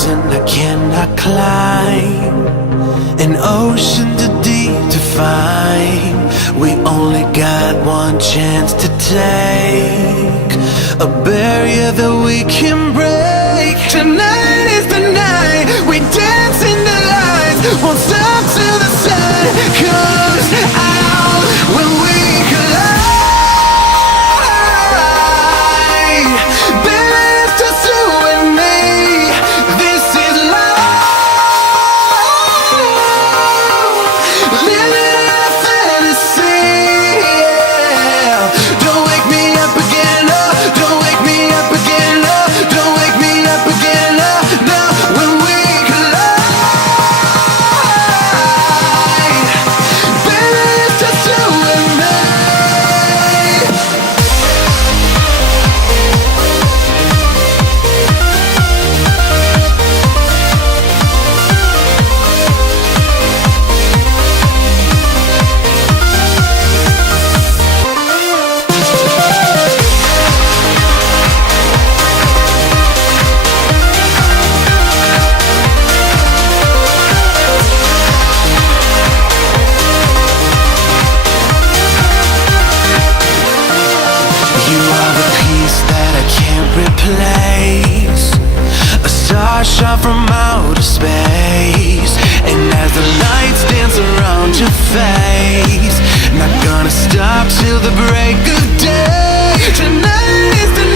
mountain I cannot climb, an ocean too deep to find. We only got one chance to take, a barrier that we can break. Tonight is the night we dance in the lights, won't stop till the sun comes out. When we collide, baby, it's just you and me. This is love, living in a fantasy. Yeah. Don't wake me up again, no. Don't wake me up again, no. Don't wake me up again, no. No. When we collide, baby, it's just you and me. You are the piece that I can't replace, a star shot from outer space. And as the lights dance around your face, not gonna stop till the break of day. Tonight is the